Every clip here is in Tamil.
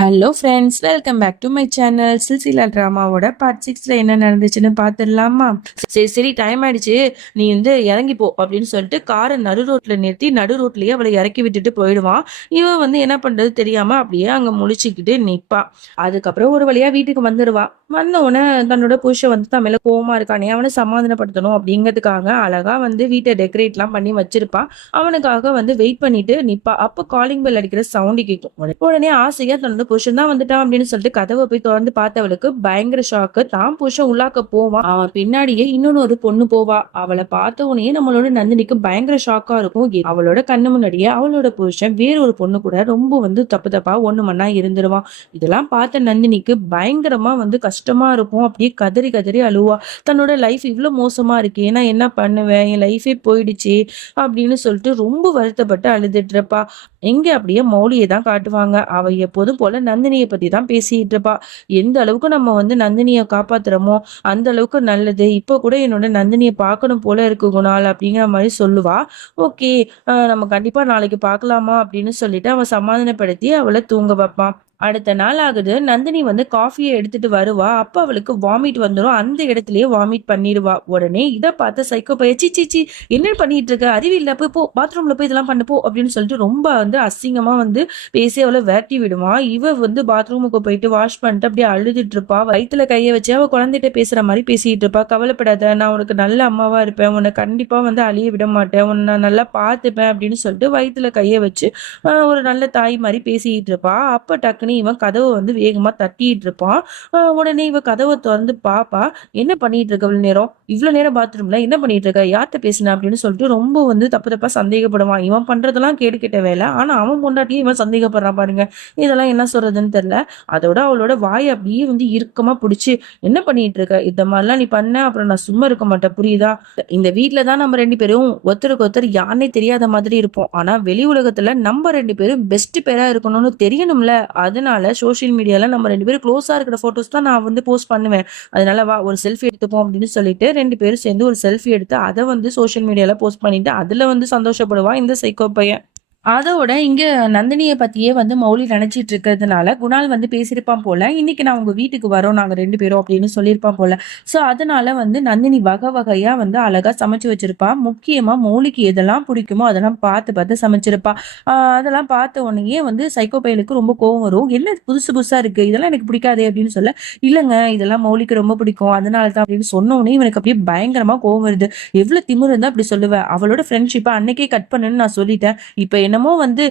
Hello friends welcome back to my channel Silsila ட்ராமாவோட part சிக்ஸில் என்ன நடந்துச்சுன்னு பார்த்துடலாமா? சரி சரி டைம் ஆயிடுச்சு. நீ வந்து இறங்கி போ அப்படின்னு சொல்லிட்டு காரை நடு ரோட்டில் நிறுத்தி நடு ரோட்லேயே அவளை இறக்கி விட்டுட்டு போயிடுவான். இவன் வந்து என்ன பண்ணுறது தெரியாமல் அப்படியே அங்கே முழிச்சிக்கிட்டு நிற்பா அதுக்கப்புறம் ஒரு வழியாக வீட்டுக்கு வந்துடுவா வந்த உடனே தன்னோட புருஷன் வந்து தான் மேலே கோவமா இருக்கானே. அவனை சமாதானப்படுத்தணும் அப்படிங்கிறதுக்காக அழகாக வந்து வீட்டை டெக்கரேட்லாம் பண்ணி வச்சிருப்பான் அவனுக்காக வந்து வெயிட் பண்ணிட்டு நிற்பா அப்போ காலிங் பெல் அடிக்கிற சவுண்டு கேட்கும். உடனே- ஆசையாக தன்னோட வந்து புருஷன் தான் வந்துட்டான் அப்படின்னு சொல்லிட்டு கதவை போய் திறந்து பார்த்தவளுக்கு பயங்கர ஷாக்கு தான் புருஷன் உள்ளாக்க போவான் அவன் பின்னாடியே இன்னொன்னு ஒரு பொண்ணு போவா. அவளை பார்த்த உடனே நம்மளோட நந்தினிக்கு பயங்கர ஷாக்கா இருக்கும். அவளோட கண்ணு முன்னாடியே அவளோட புருஷன் வேற ஒரு பொண்ணு கூட ரொம்ப வந்து தப்பு தப்பா ஒண்ணு மண்ணா இருந்துருவான். இதெல்லாம் பார்த்த நந்தினிக்கு பயங்கரமா வந்து கஷ்டமா இருக்கும். அப்படியே கதறி கதறி அழுவா. தன்னோட லைஃப் இவ்வளவு மோசமா இருக்கு. ஏன்னா என்ன பண்ணுவேன்? என் லைஃபே போயிடுச்சு. அப்படின்னு சொல்லிட்டு ரொம்ப வருத்தப்பட்டு அழுதுட்டு இருப்பா. இங்க அப்படியே மௌலியை தான் காட்டுவாங்க. அவ எப்போதும் போல நந்தினியை பத்தி தான் பேசிட்டு இருப்பா. எந்த அளவுக்கு நம்ம வந்து நந்தினியை காப்பாத்துறோமோ அந்த அளவுக்கு நல்லது. இப்போ கூட என்னோட நந்தினியை பார்க்கணும் போல இருக்கு குணால் அப்படிங்கிற மாதிரி சொல்லுவா. ஓகே நம்ம கண்டிப்பா நாளைக்கு பார்க்கலாமா அப்படின்னு சொல்லிட்டு அவன் சமாதானப்படுத்தி அவளை தூங்க வைப்பான் அடுத்த நாள் ஆகுது. நந்தினி வந்து காஃபியை எடுத்துட்டு வருவா. அப்ப அவளுக்கு வாமிட் வந்துடும் அந்த இடத்துலயே வாமிட் பண்ணிடுவா. உடனே இதை பார்த்து சைக்கோ பைய சி சி என்ன பண்ணிட்டு இருக்க அறிவு இல்ல. போய் போ. பாத்ரூம்ல போய் இதெல்லாம் பண்ணு. போ அப்படின்னு சொல்லிட்டு ரொம்ப வந்து அசிங்கமா வந்து பேசி அவளை விரட்டி விடுவான் இவ வந்து பாத்ரூமுக்கு போயிட்டு வாஷ் பண்ணிட்டு அப்படியே அழுதுட்டு இருப்பா வயித்துல கையை வச்சு அவ குழந்தைகிட்ட பேசுற மாதிரி பேசிட்டு இருப்பா கவலைப்படாத. நான் உனக்கு நல்ல அம்மாவா இருப்பேன். உன்னை கண்டிப்பா வந்து அழிய விட மாட்டேன். உன்னை நான் நல்லா பார்த்துப்பேன். அப்படின்னு சொல்லிட்டு வயித்துல கையை வச்சு ஒரு நல்ல தாய் மாதிரி பேசிட்டு இருப்பா அப்ப டக்குன்னு இவன் கதவை வந்து வேகமா தட்டிட்டு இருப்பான். உடனே இவ கதவை திறந்து பாப்பா என்ன பண்ணிட்டு இருக்க இவ்வளவு நேரம்? இவ்வளவு நேரம் பாத்ரூம்ல என்ன பண்ணிட்டு இருக்க? யார்கிட்ட பேசின? அப்படின்னு சொல்லிட்டு ரொம்ப வந்து தப்பு தப்பா சந்தேகப்படுவான். இவன் பண்றதெல்லாம் கேடு கெட்ட வேலை. ஆனா அவன் கொண்டாட்டியும் இவன் சந்தேகப்படுறான் பாருங்க. இதெல்லாம் என்ன சொல்றதுன்னு தெரியல. அதோட அவளோட வாய் அப்படியே வந்து இறுக்கமா பிடிச்சி என்ன பண்ணிட்டு இருக்க? இந்த மாதிரிலாம் நீ பண்ண அப்புறம் நான் சும்மா இருக்க மாட்டேன். புரியுதா? இந்த வீட்டுல தான் நம்ம ரெண்டு பேரும் ஒருத்தருக்கு ஒருத்தர் யாருனே தெரியாத மாதிரி இருப்போம். ஆனா வெளி உலகத்துல நம்ம ரெண்டு பேரும் பெஸ்ட் பேரா இருக்கணும்னு தெரியணும்ல. அது அதனால சோஷியல் மீடியால நம்ம ரெண்டு பேரும் க்ளோஸா இருக்கிற போட்டோஸ் தான் நான் வந்து போஸ்ட் பண்ணுவேன். அதனால வா ஒரு செல்ஃபி எடுத்துப்போம் அப்படின்னு சொல்லிட்டு ரெண்டு பேரும் சேர்ந்து ஒரு செல்ஃபி எடுத்து அதை வந்து சோஷியல் மீடியால போஸ்ட் பண்ணிட்டு அதுல வந்து சந்தோஷப்படுவான் இந்த சைக்கோ பையன். அதோட இங்க நந்தினியை பத்தியே வந்து மௌலி நினைச்சிட்டு இருக்கிறதுனால குணால் வந்து பேசியிருப்பான் போல இன்னைக்கு நான் உங்க வீட்டுக்கு வரோம் நாங்க ரெண்டு பேரும் அப்படின்னு சொல்லியிருப்பான் போல. சோ அதனால வந்து நந்தினி வகை வகையா வந்து அழகா சமைச்சு வச்சிருப்பா. முக்கியமா மௌலிக்கு எதெல்லாம் பிடிக்குமோ அதெல்லாம் பார்த்து பார்த்து சமைச்சிருப்பா. அதெல்லாம் பார்த்த உடனேயே வந்து சைக்கோ பயலுக்கு ரொம்ப கோவம் வரும். என்ன புதுசு புதுசா இருக்கு? இதெல்லாம் எனக்கு பிடிக்காதே அப்படின்னு சொல்ல இல்லைங்க இதெல்லாம் மௌலிக்கு ரொம்ப பிடிக்கும். அதனால தான் அப்படின்னு சொன்ன உடனே இவனுக்கு அப்படியே பயங்கரமா கோவம் வருது. எவ்வளவு திமிரு இருந்தா அப்படி சொல்லுவேன் அவளோட ஃப்ரெண்ட்ஷிப்பை அன்னைக்கே கட் பண்ணுன்னு நான் சொல்லிட்டேன். இப்ப என்னமோ வந்து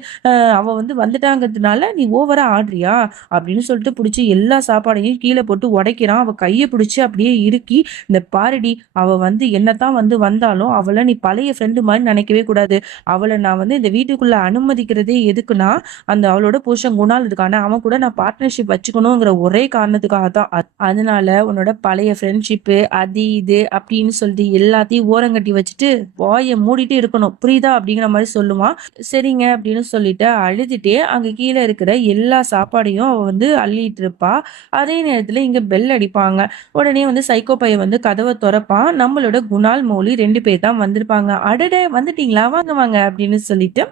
அவள் அவ வந்து வந்துட்டாங்கிறதுனால நீ ஓவரா ஆடுறியா? அப்படின்னு சொல்லிட்டு பிடிச்சி எல்லா சாப்பாடையும் கீழே போட்டு உடைக்கிறான். அவ கையை பிடிச்சி அப்படியே இறுக்கி இந்த பாருடி அவ வந்து என்னதான் வந்து வந்தாலும் அவளை நீ பழைய ஃப்ரெண்டு மாதிரி நினைக்கவே கூடாது. அவளை நான் வந்து இந்த வீட்டுக்குள்ள அனுமதிக்கிறதே எதுக்குன்னா அந்த அவளோட புருஷன் குணால் இருக்கான அவன் கூட நான் பார்ட்னர்ஷிப் வச்சுக்கணுங்கிற ஒரே காரணத்துக்காக தான். அதனால உன்னோட பழைய ஃப்ரெண்ட்ஷிப்பு அது இது அப்படின்னு சொல்லிட்டு எல்லாத்தையும் ஓரங்கட்டி வச்சுட்டு வாயை மூடிட்டு இருக்கணும். புரியுதா? அப்படிங்கிற மாதிரி சொல்லுவான். சரி சரிங்க அப்படின்னு சொல்லிட்டு அழுதுட்டே அங்கே கீழே இருக்கிற எல்லா சாப்பாடையும் அவள் வந்து அள்ளிட்டு இருப்பா. அதே நேரத்தில் இங்கே பெல் அடிப்பாங்க. உடனே வந்து சைக்கோ பையன் வந்து கதவை திறப்பான். நம்மளோட குணால் மௌலி ரெண்டு பேர் தான் வந்திருப்பாங்க. அடடே வந்துட்டீங்களா? வாங்க வாங்க அப்படின்னு சொல்லிட்டு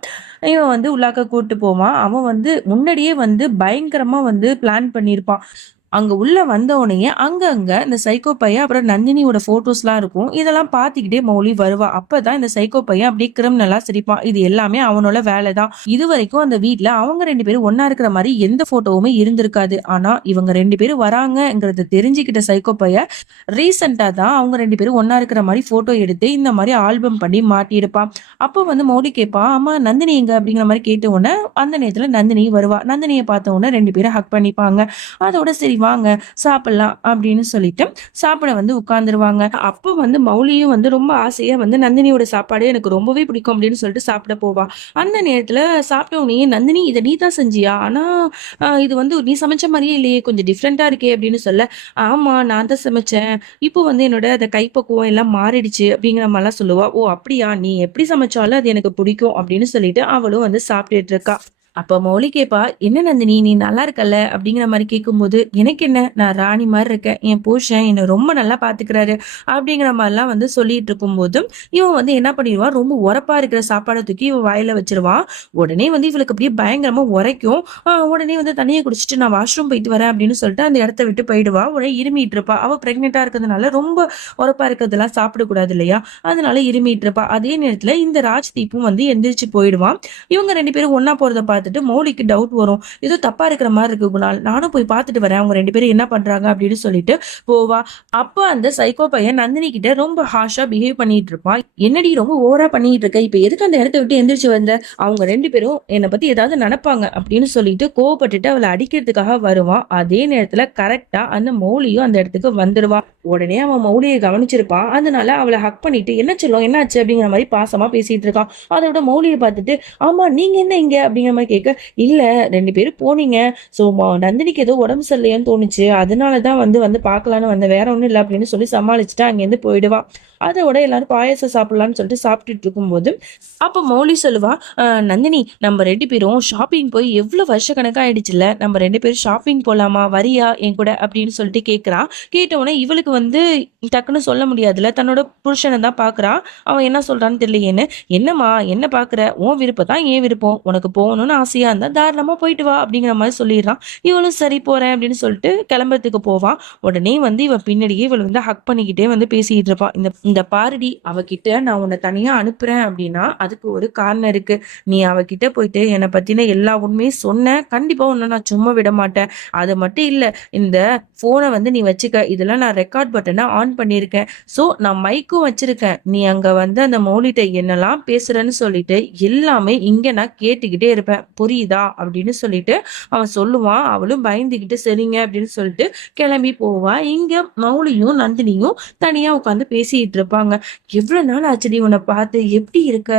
இவன் வந்து உள்ளாக்க கூட்டு போவான். அவன் வந்து முன்னாடியே வந்து பயங்கரமாக வந்து பிளான் பண்ணியிருப்பான் அங்க உள்ள வந்த உடனே அங்கங்க இந்த சைக்கோ பையன் அப்புறம் நந்தினியோட ஃபோட்டோஸ்லாம் இருக்கும். இதெல்லாம் பார்த்துக்கிட்டே மௌலி வருவா. அப்பதான் இந்த சைக்கோ பையன் அப்படியே கிரிமினலா சிரிப்பான். இது எல்லாமே அவனோட வேலை தான். இது வரைக்கும் அந்த வீட்டில் அவங்க ரெண்டு பேரும் ஒன்றா இருக்கிற மாதிரி எந்த போட்டோவுமே இருந்திருக்காது. ஆனா இவங்க ரெண்டு பேரும் வராங்கங்கிறத தெரிஞ்சுக்கிட்ட சைக்கோ பையன் ரீசெண்டா தான் அவங்க ரெண்டு பேரும் ஒன்றா இருக்கிற மாதிரி போட்டோ எடுத்து இந்த மாதிரி ஆல்பம் பண்ணி மாட்டியிருப்பான் அப்போ வந்து மௌலி கேட்பான் ஆமா நந்தினி எங்க? அப்படிங்கிற மாதிரி கேட்ட உடனே அந்த நேரத்துல நந்தினி வருவா. நந்தினியை பார்த்த உடனே ரெண்டு பேரும் ஹக் பண்ணிப்பாங்க. அதோட சரி வாங்க சாப்பிடலாம் அப்படின்னு சொல்லிட்டு சாப்பிட வந்து உட்காந்துருவாங்க அப்போ வந்து மௌலியும் வந்து ரொம்ப ஆசையா வந்து நந்தினியோட சாப்பாடு எனக்கு ரொம்பவே பிடிக்கும் அப்படின்னு சொல்லிட்டு சாப்பிட போவா. அந்த நேரத்துல சாப்பிட்ட உடனே நந்தினி இதை நீ தான் செஞ்சியா? ஆனா இது வந்து நீ சமைச்ச மாதிரியே இல்லையே கொஞ்சம் டிஃப்ரெண்டா இருக்கே அப்படின்னு சொல்ல ஆமா நான் தான் சமைச்சேன். இப்போ வந்து என்னோட அந்த கைப்பக்குவம் எல்லாம் மாறிடுச்சு அப்படிங்கிற மாதிரிலாம் சொல்லுவா. ஓ அப்படியா? நீ எப்படி சமைச்சாலும் அது எனக்கு பிடிக்கும் அப்படின்னு சொல்லிட்டு அவளும் வந்து சாப்பிட்டுட்டு இருக்கா. அப்ப மௌலி கேப்பா என்ன நந்தினி நீ நல்லா இருக்கல்ல? அப்படிங்கிற மாதிரி கேட்கும்போது எனக்கு என்ன? நான் ராணி மாதிரி இருக்கேன். என் புருஷன் என்னை ரொம்ப நல்லா பாத்துக்கிறாரு. அப்படிங்கிற மாதிரிலாம் வந்து சொல்லிட்டு இருக்கும்போது இவன் வந்து என்ன பண்ணிடுவான்? ரொம்ப உரப்பா இருக்கிற சாப்பாடை தூக்கி இவன் வாயில வச்சிருவான். உடனே வந்து இவளுக்கு அப்படியே பயங்கரமா உரைக்கும். ஆஹ் உடனே வந்து தண்ணியை குடிச்சிட்டு நான் வாஷ்ரூம் போயிட்டு வரேன் அப்படின்னு சொல்லிட்டு அந்த இடத்த விட்டு போயிடுவா. உடனே இருமிட்டு இருப்பா. அவ பிரெக்னெண்டா இருக்கிறதுனால ரொம்ப உரப்பா இருக்கிறதெல்லாம் சாப்பிடக்கூடாது இல்லையா? அதனால இருமிட்டு இருப்பா. அதே நேரத்துல இந்த ராஜ்தீப்பும் வந்து எந்திரிச்சு போயிடுவான். இவங்க ரெண்டு பேரும் ஒன்னா போறத பார்த்துட்டு மௌலிக்கு டவுட் வரும். ஏதோ தப்பா இருக்கிற மாதிரி இருக்கு குணால். நானும் போய் பார்த்துட்டு வரேன். அவங்க ரெண்டு பேரும் என்ன பண்றாங்க அப்படின்னு சொல்லிட்டு போவா. அப்ப அந்த சைக்கோ பையன் நந்தினி கிட்ட ரொம்ப ஹாஷா பிஹேவ் பண்ணிட்டு இருப்பான் என்னடி ரொம்ப ஓவரா பண்ணிட்டு இருக்க? இப்ப எதுக்கு அந்த இடத்த விட்டு எந்திரிச்சு வந்த? அவங்க ரெண்டு பேரும் என்னை பத்தி ஏதாவது நினைப்பாங்க அப்படின்னு சொல்லிட்டு கோவப்பட்டுட்டு அவளை அடிக்கிறதுக்காக வருவான் அதே நேரத்துல கரெக்டா அந்த மௌலியும் அந்த இடத்துக்கு வந்துடுவான் உடனே அவன் மௌலியை கவனிச்சிருப்பான் அதனால அவளை ஹக் பண்ணிட்டு என்ன சொல்லும்? என்னாச்சு? அப்படிங்கிற மாதிரி பாசமா பேசிட்டு இருக்கான். அதோட மௌலியை பார்த்துட்டு ஆமா நீங்க என்ன இங்க? அப்படிங்கிற மாதிரி கேட்க இல்லை ரெண்டு பேரும் போனீங்க. ஸோ நந்தினிக்கு ஏதோ உடம்பு சரியில்லையான்னு தோணுச்சு. அதனால தான் வந்து வந்து பார்க்கலான்னு வந்த வேற ஒன்றும் இல்லை அப்படின்னு சொல்லி சமாளிச்சுட்டு அங்கேருந்து போயிடுவான் அதோட எல்லாரும் பாயாசம் சாப்பிட்லான்னு சொல்லிட்டு சாப்பிட்டுட்டு இருக்கும்போது அப்போ மௌலி சொல்லுவா நந்தினி நம்ம ரெண்டு பேரும் ஷாப்பிங் போய் எவ்வளோ வருஷ கணக்காயிடுச்சுல நம்ம ரெண்டு பேரும் ஷாப்பிங் போகலாமா வரியா? என் கூட? அப்படின்னு சொல்லிட்டு கேட்குறான் கேட்ட உடனே இவளுக்கு வந்து டக்குன்னு சொல்ல முடியாதுல்ல. தன்னோட புருஷனை தான் பார்க்குறான் அவன் என்ன சொல்கிறான்னு தெரியலையேன்னு என்னம்மா என்ன பார்க்குற உன் விருப்பம் தான் ஏன் விருப்பம். உனக்கு போகணும்னு ஆசையாக இருந்தால் தாராளமாக போயிட்டு வா அப்படிங்கிற மாதிரி சொல்லிடுறான். இவளும் சரி போகிறேன் அப்படின்னு சொல்லிட்டு கிளம்புறதுக்கு போவான் உடனே வந்து இவன் பின்னாடியே இவள் வந்து ஹக் பண்ணிக்கிட்டே வந்து பேசிக்கிட்டு இருப்பான் இந்த இந்த பாரடி அவகிட்ட நான் உன்னை தனியா அனுப்புறேன் அப்படின்னா அதுக்கு ஒரு காரணம் இருக்கு. நீ அவகிட்ட போயிட்டு என்னை பத்தின எல்லா உண்மையும் சொன்ன கண்டிப்பா உன்னை நான் சும்மா விட மாட்டேன். அது மட்டும் இல்ல இந்த போனை வந்து நீ வச்சுக்க. இதெல்லாம் நான் ரெக்கார்ட் பட்டனை ஆன் பண்ணியிருக்கேன். ஸோ நான் மைக்கும் வச்சிருக்கேன். நீ அங்க வந்து அந்த மௌலிட்ட என்னெல்லாம் பேசுறேன்னு சொல்லிட்டு எல்லாமே இங்க நான் கேட்டுக்கிட்டே இருப்பேன். புரியுதா? அப்படின்னு சொல்லிட்டு அவன் சொல்லுவான். அவளும் பயந்துக்கிட்டு சரிங்க அப்படின்னு சொல்லிட்டு கிளம்பி போவா. இங்க மௌலியும் நந்தினியும் தனியா உட்காந்து பேசிட்டு இருப்பாங்க. எவ்வளவு நாள் ஆச்சுடி உன்னை பார்த்து? எப்படி இருக்க?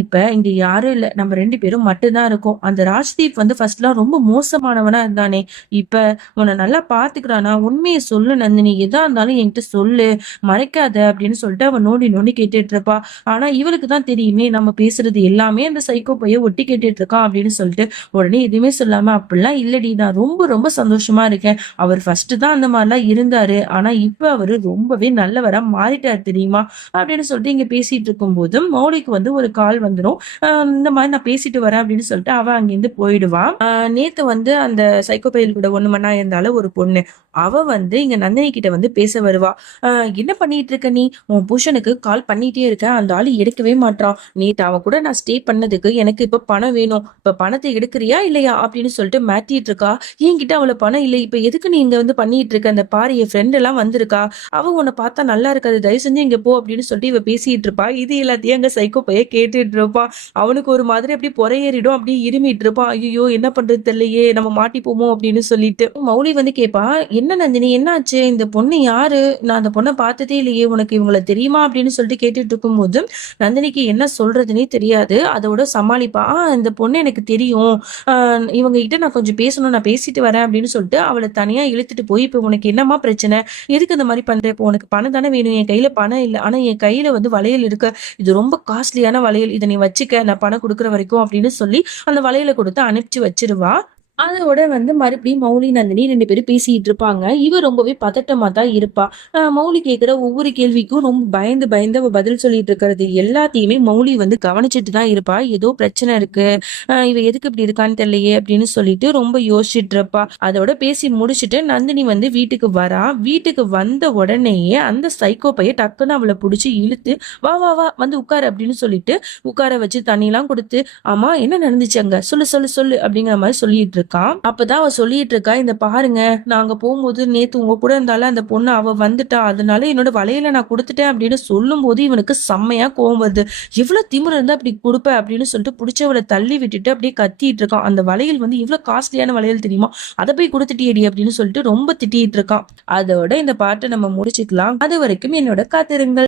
இப்ப இங்க யாரும் இல்ல. நம்ம ரெண்டு பேரும் மட்டும்தான் இருக்கோம். அந்த ராஜ்தீப் வந்து ஃபர்ஸ்ட்லாம் ரொம்ப மோசமானவனா இருந்தானே. இப்ப உன்னை நல்லா பாத்துக்கிறானா உண்மையை சொல்லு நந்தினி. எதா இருந்தாலும் என்கிட்ட சொல்லு. மறைக்காத அப்படின்னு சொல்லிட்டு அவன் நோண்டி நோண்டி கேட்டுட்டு இருப்பா. ஆனா இவளுக்கு தான் தெரியுமே நம்ம பேசுறது எல்லாமே அந்த சைக்கோ பைய ஒட்டி கேட்டுட்டு இருக்கான் அப்படின்னு சொல்லிட்டு. உடனே எதுவுமே சொல்லாம அப்படிலாம் இல்லடி நான் ரொம்ப ரொம்ப சந்தோஷமா இருக்கேன். அவர் ஃபர்ஸ்ட் தான் அந்த மாதிரிலாம் இருந்தாரு. ஆனா இப்ப அவரு ரொம்பவே நல்லவரா மாறிட்டாரு தெரியும்? அப்படின்னு சொல்லிட்டு இங்க பேசிட்டு இருக்கும்போதும் மௌலிக்கு வந்து ஒரு கால் வந்துடும் இந்த மாதிரி நான் பேசிட்டு வரேன் அப்படின்னு சொல்லிட்டு அவ அங்கிருந்து போயிடுவான் நேத்து வந்து அந்த சைக்கோ பயில் கூட ஒண்ணு மணி இருந்தாலும் ஒரு பொண்ணு. அவ வந்து இங்க நந்தினி கிட்ட வந்து பேச வருவா. என்ன பண்ணிட்டு இருக்க நீ? உன் புருஷனுக்கு கால் பண்ணிட்டே இருக்க. அந்த ஆளு எடுக்கவே மாட்டான் நேத்து அவன் கூட நான் ஸ்டே பண்ணதுக்கு எனக்கு இப்ப பணம் வேணும். இப்ப பணத்தை எடுக்கிறியா இல்லையா? அப்படின்னு சொல்லிட்டு மாட்டிட்டு இருக்கா. என்கிட்ட அவள பணம் இல்லை. இப்ப எதுக்கு நீ இங்க வந்து பண்ணிட்டு இருக்க? அந்த பாரு என் ஃப்ரெண்ட் எல்லாம் வந்திருக்கா. அவ உன்னை பார்த்தா நல்லா இருக்காது. தயவு செஞ்சு இங்க போ அப்படின்னு சொல்லிட்டு இவ பேசிட்டு இருப்பா. இது எல்லாத்தையும் அங்க சைக்கோ பைய கேட்டுட்டு இருப்பான் அவனுக்கு ஒரு மாதிரி அப்படியே புறையேறிடும். அப்படியே இருமிட்டு இருப்பான் ஐயோ என்ன பண்றது தெரியலையே. நம்ம மாட்டிப்போமோ அப்படின்னு சொல்லிட்டு மௌலி வந்து கேட்பா என்ன நந்தினி என்னாச்சு? இந்த பொண்ணு யாரு? நான் அந்த பொண்ணை பார்த்ததே இல்லையே. உனக்கு இவங்கள தெரியுமா? அப்படின்னு சொல்லிட்டு கேட்டுட்டு இருக்கும்போது நந்தினிக்கு என்ன சொல்றதுன்னே தெரியாது. அதோட சமாளிப்பா இந்த பொண்ணு எனக்கு தெரியும். இவங்க கிட்ட நான் கொஞ்சம் பேசணும். நான் பேசிட்டு வரேன். அப்படின்னு சொல்லிட்டு அவளை தனியா இழுத்துட்டு போய் இப்போ உனக்கு என்னம்மா பிரச்சனை? எதுக்கு இந்த மாதிரி பண்ற? இப்போ உனக்கு பணம் தானே வேணும். என் கையில பணம் இல்லை. ஆனால் என் கையில் வந்து வளையல் இருக்க. இது ரொம்ப காஸ்ட்லியான வளையல். இதை நீ வச்சுக்க. நான் பணம் கொடுக்குற வரைக்கும் அப்படின்னு சொல்லி அந்த வளையலை கொடுத்து அனுப்பிச்சு வச்சிருவா. அதோட வந்து மறுபடியும் மௌலி நந்தினி ரெண்டு பேரும் பேசிட்டு இருப்பாங்க. இவ ரொம்பவே பதட்டமா தான் இருப்பா மௌலி கேட்குற ஒவ்வொரு கேள்விக்கும் ரொம்ப பயந்து பயந்து அவ பதில் சொல்லிட்டு இருக்கிறது எல்லாத்தையுமே மௌலி வந்து கவனிச்சிட்டு தான் இருப்பா. ஏதோ பிரச்சனை இருக்கு. இவ எதுக்கு இப்படி இருக்கான்னு தெரியலையே அப்படின்னு சொல்லிட்டு ரொம்ப யோசிச்சுட்டு இருப்பா. அதோட பேசி முடிச்சுட்டு நந்தினி வந்து வீட்டுக்கு வரா. வீட்டுக்கு வந்த உடனேயே அந்த சைக்கோ பைய டக்குன்னு அவளை பிடிச்சி இழுத்து வா வா வா வந்து உட்கார அப்படின்னு சொல்லிட்டு உட்கார வச்சு தண்ணிலாம் கொடுத்து ஆமா என்ன நடந்துச்சு அங்க? சொல்லு சொல்லு சொல்லு அப்படிங்கிற மாதிரி சொல்லிட்டு இருக்கான். அப்பதான் அவ சொல்லிட்டு இருக்கா இந்த பாருங்க நாங்க போகும்போது நேத்து உங்க கூட இருந்தாலும் அந்த பொண்ணு அவ வந்துட்டா. அதனால என்னோட வலையில நான் கொடுத்துட்டேன் அப்படின்னு சொல்லும் போது இவனுக்கு செம்மையா கோவம் வருது. எவ்வளவு திமிரு இருந்தா அப்படி கொடுப்ப? அப்படின்னு சொல்லிட்டு பிடிச்சவளை தள்ளி விட்டுட்டு அப்படியே கத்திட்டு இருக்கான். அந்த வளையல் வந்து இவ்வளவு காஸ்ட்லியான வளையல் தெரியுமா? அதை போய் கொடுத்துட்டியடி அப்படின்னு சொல்லிட்டு ரொம்ப திட்டிட்டு இருக்கான். அதோட இந்த பாட்டை நம்ம முடிச்சுக்கலாம். அது வரைக்கும் என்னோட காத்திருங்கள்